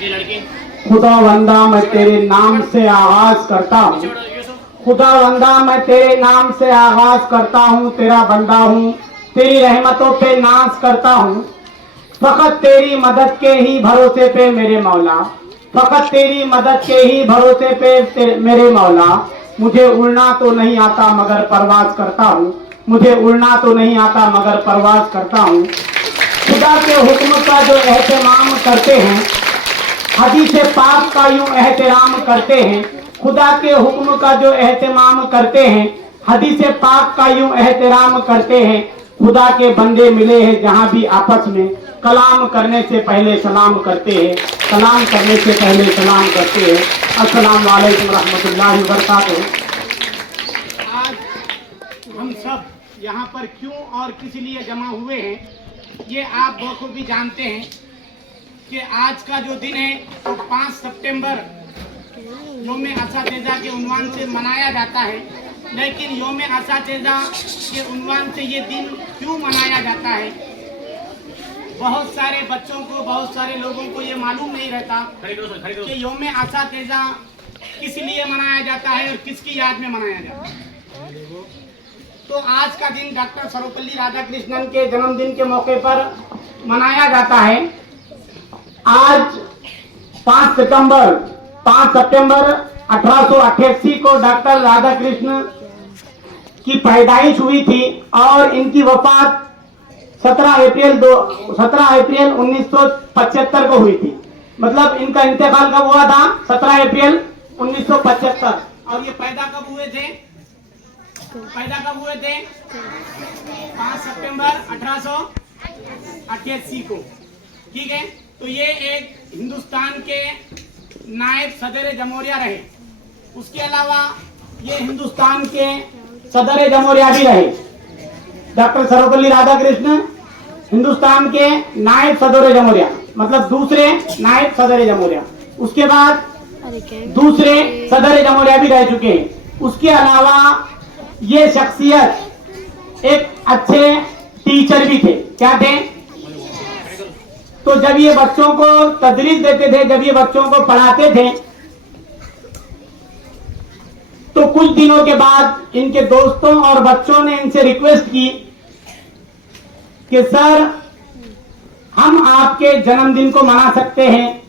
ये लड़के खुदावंदा मैं तेरे नाम से आगाज करता हूँ, खुदावंदा मैं तेरे नाम से आगाज करता हूँ, तेरा बंदा हूँ, तेरी रहमतों पे नाज करता हूँ। फकत तेरी मदद के ही भरोसे पे मेरे मौला, फकत तेरी मदद के ही भरोसे पे मेरे मौला। मुझे उड़ना तो नहीं आता मगर परवाज करता हूँ, मुझे उड़ना तो नहीं आता मगर परवाज करता हूँ। खुदा के हुक्म का जो एहतमाम करते हैं, हदीस पाक का यूं एहतराम करते हैं, खुदा के हुक्म का जो एहतमाम करते हैं, हदीस पाक का यूं एहतराम करते हैं। खुदा के बंदे मिले हैं जहां भी आपस में, कलाम करने से पहले सलाम करते हैं, कलाम करने से पहले सलाम करते हैं। अस्सलाम वालेकुम रहमतुल्लाहि व बरकातुहू। आज हम सब यहाँ पर क्यों और किस लिए जमा हुए हैं, ये आप बखूबी जानते हैं कि आज का जो दिन है वो 5 सितंबर योम असातिज़ा के उन्वान से मनाया जाता है। लेकिन योम असातिज़ा के उन्वान से ये दिन क्यों मनाया जाता है, बहुत सारे बच्चों को, बहुत सारे लोगों को ये मालूम नहीं रहता कि योम असातिज़ा किस लिए मनाया जाता है और किसकी याद में मनाया जाता है। तो आज का दिन डॉक्टर सर्वपल्ली राधाकृष्णन के जन्मदिन के मौके पर मनाया जाता है। आज 5 सितंबर 1888 को डॉक्टर राधाकृष्ण की पैदाइश हुई थी और इनकी वफात 17 अप्रैल 1975 को हुई थी। मतलब इनका इंतकाल कब हुआ था? 17 अप्रैल 1975। और ये पैदा कब हुए थे? 5 सितंबर 1888 को। ठीक है, तो ये एक हिंदुस्तान के नायब सदर जमहूरिया रहे। उसके अलावा ये हिंदुस्तान के सदर जमहूरिया भी रहे। डॉक्टर सर्वपल्ली राधाकृष्ण हिंदुस्तान के नायब सदर जमहूरिया, मतलब दूसरे नायब सदर जमहूरिया, उसके बाद दूसरे सदर जमहूरिया भी रह चुके हैं। उसके अलावा ये शख्सियत एक अच्छे टीचर भी थे। क्या थे? तो जब ये बच्चों को तदरीस देते थे, जब ये बच्चों को पढ़ाते थे, तो कुछ दिनों के बाद इनके दोस्तों और बच्चों ने इनसे रिक्वेस्ट की कि सर, हम आपके जन्मदिन को मना सकते हैं,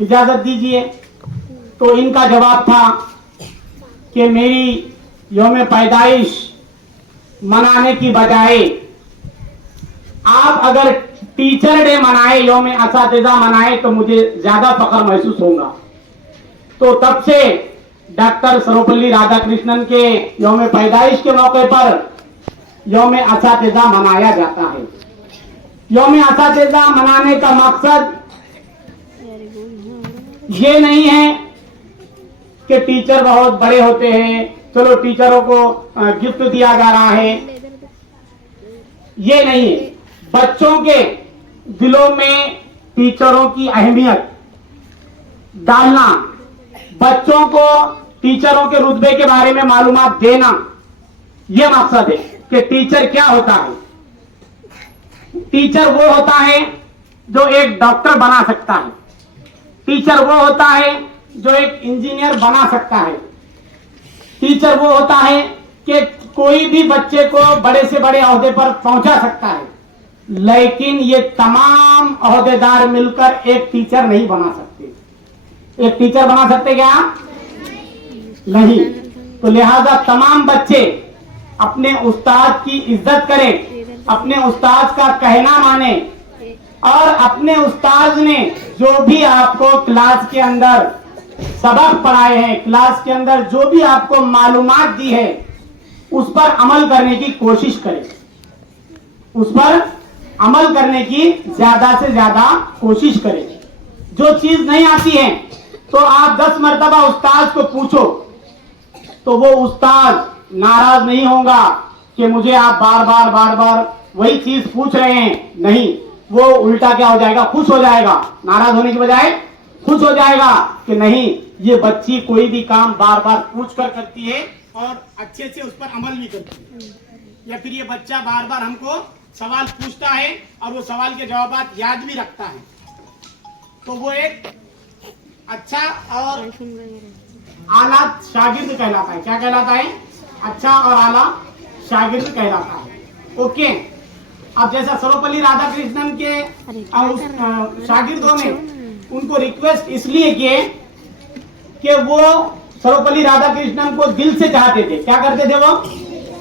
इजाजत दीजिए। तो इनका जवाब था कि मेरी यौम पैदाइश मनाने की बजाय आप अगर टीचर डे मनाए, यौम असातिज़ा मनाए, तो मुझे ज्यादा फख्र महसूस होगा। तो तब से डॉक्टर सर्वपल्ली राधाकृष्णन के यौम पैदाइश के मौके पर यौम असातिज़ा मनाया जाता है। यौम असातिज़ा मनाने का मकसद ये नहीं है कि टीचर बहुत बड़े होते हैं, चलो टीचरों को गिफ्ट दिया जा रहा है, ये नहीं है। बच्चों के दिलों में टीचरों की अहमियत डालना, बच्चों को टीचरों के रुतबे के बारे में मालूमात देना, यह मकसद है कि टीचर क्या होता है। टीचर वो होता है जो एक डॉक्टर बना सकता है, टीचर वो होता है जो एक इंजीनियर बना सकता है, टीचर वो होता है कि कोई भी बच्चे को बड़े से बड़े ओहदे पर पहुंचा सकता है। लेकिन ये तमाम ओहदेदार मिलकर एक टीचर नहीं बना सकते। एक टीचर बना सकते क्या? नहीं। तो लिहाजा तमाम बच्चे अपने उस्ताद की इज्जत करें, अपने उस्ताद का कहना माने, और अपने उस्ताद ने जो भी आपको क्लास के अंदर सबक पढ़ाए हैं, क्लास के अंदर जो भी आपको मालूमात दी है, उस पर अमल करने की कोशिश करें, उस पर अमल करने की ज्यादा से ज्यादा कोशिश करें। जो चीज नहीं आती है तो आप 10 मरतबा उस्ताद को पूछो, तो वो उस्ताद नाराज नहीं होगा कि मुझे आप बार बार वही चीज पूछ रहे हैं। नहीं, वो उल्टा क्या हो जाएगा? खुश हो जाएगा। नाराज होने की बजाय खुश हो जाएगा कि नहीं, ये बच्ची कोई भी काम बार बार पूछ कर करती है और अच्छे से उस पर अमल भी करती है। या फिर ये बच्चा बार बार हमको सवाल पूछता है और वो सवाल के जवाब याद भी रखता है। तो वो एक अच्छा और आला शागिर्द कहलाता है। क्या कहलाता है? अच्छा और आला शागिर्द कहलाता है। ओके, अब जैसा सर्वपल्ली राधाकृष्णन के शागिर्दों ने उनको रिक्वेस्ट इसलिए किए कि वो सर्वपल्ली राधाकृष्णन को दिल से चाहते थे। क्या करते थे वो?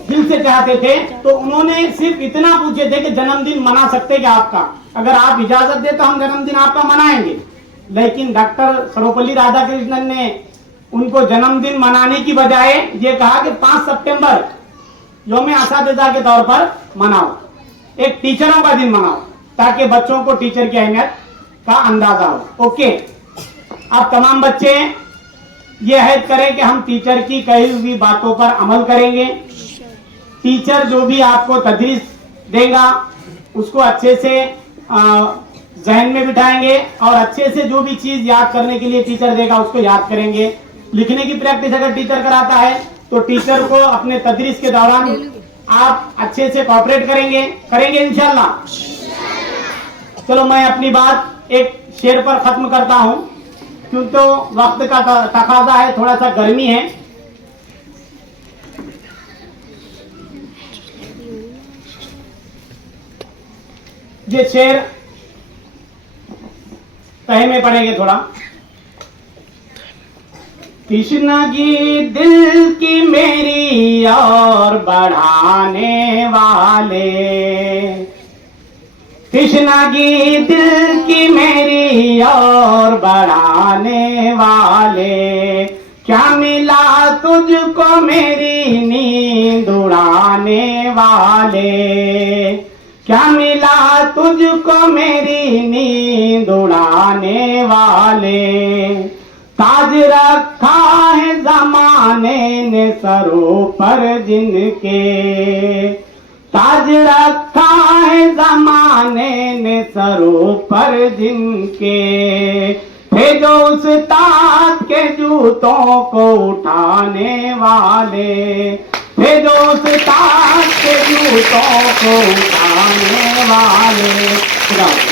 दिल से चाहते थे। तो उन्होंने सिर्फ इतना पूछे थे कि जन्मदिन मना सकते क्या आपका? अगर आप इजाजत दे तो हम जन्मदिन आपका मनाएंगे। लेकिन डॉक्टर सर्वपल्ली राधाकृष्णन ने उनको जन्मदिन मनाने की बजाय ये कहा कि 5 सितंबर यौम असातिज़ा के तौर पर मनाओ, एक टीचरों का दिन मनाओ, ताकि बच्चों को टीचर की अहमियत का अंदाजा हो। ओके, अब तमाम बच्चे ये अहद करें कि हम टीचर की कही हुई बातों पर अमल करेंगे। टीचर जो भी आपको तदरीस देगा उसको अच्छे से जहन में बिठाएंगे और अच्छे से जो भी चीज याद करने के लिए टीचर देगा उसको याद करेंगे। लिखने की प्रैक्टिस अगर टीचर कराता है तो टीचर को अपने तदरीस के दौरान आप अच्छे से कोऑपरेट करेंगे इंशाल्लाह। चलो मैं अपनी बात एक शेर पर खत्म करता हूं, क्योंकि तो वक्त का तकाजा है, थोड़ा सा गर्मी है। ये शेर तहे में पढ़ेंगे थोड़ा। कृष्णगी दिल की मेरी और बढ़ाने वाले, कृष्णगी दिल की मेरी और बढ़ाने वाले, क्या मिला तुझको मेरी नींद उड़ाने वाले, क्या मिला तुझको मेरी नींद उड़ाने वाले, ताज रखा है जमाने ने सरों पर जिनके, ताज रखा है जमाने ने सरों पर जिनके, थे जो उस्ताद के जूतों को उठाने वाले, थे जो उस्ताद के जूतों को उठाने वाले।